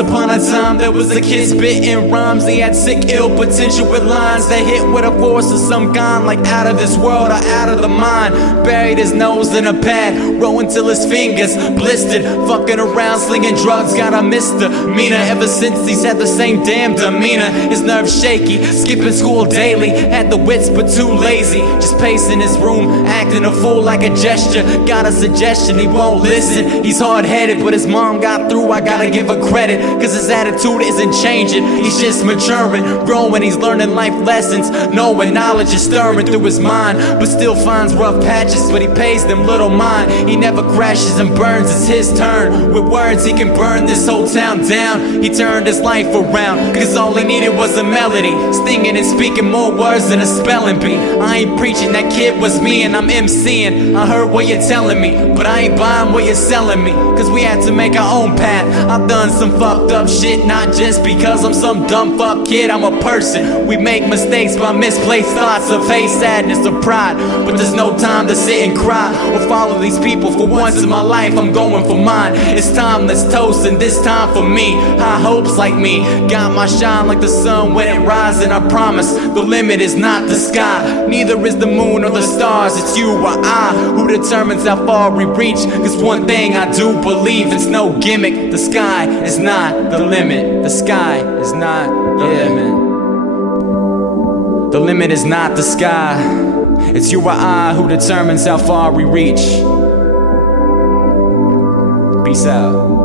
upon a time, there was a kid spitting rhymes. He had sick, ill potential with lines that hit with a force of some kind, like out of this world or out of the mind. Buried his nose in a pad, rowing till his fingers blistered. Fucking around, slinging drugs, got a misdemeanor. Ever since he's had the same damn demeanor. His nerves shaky, skipping school daily. Had the wits but too lazy, just pacing his room, acting a fool like a gesture. Got a suggestion, he won't listen. He's hard-headed, but his mom got through, I gotta give her credit. Cause his attitude isn't changing, he's just maturing, growing. He's learning life lessons, knowing knowledge is stirring through his mind. But still finds rough patches, but he pays them little mind. He never crashes and burns, it's his turn. With words he can burn this whole town down. He turned his life around, cause all he needed was a melody, stinging and speaking more words than a spelling bee. I ain't preaching, that kid was me and I'm MCing. I heard what you're telling me, but I ain't buying what you're selling me. Cause we had to make our own path. I've done some fucked up shit, not just because I'm some dumb fuck kid. I'm a person, we make mistakes by misplaced thoughts of hate, sadness, or pride. But there's no time to sit and cry or follow these people. For once in my life I'm going for mine. It's time, let's toast, and this time for me. High hopes like me, got my shine like the sun when it rises. And I promise, the limit is not the sky, neither is the moon or the stars. It's you or I who determines how far we reach. Cause one thing I do believe, it's no gimmick. The sky is not the limit. The sky is not the limit. The limit is not the sky. It's you or I who determines how far we reach. Peace out.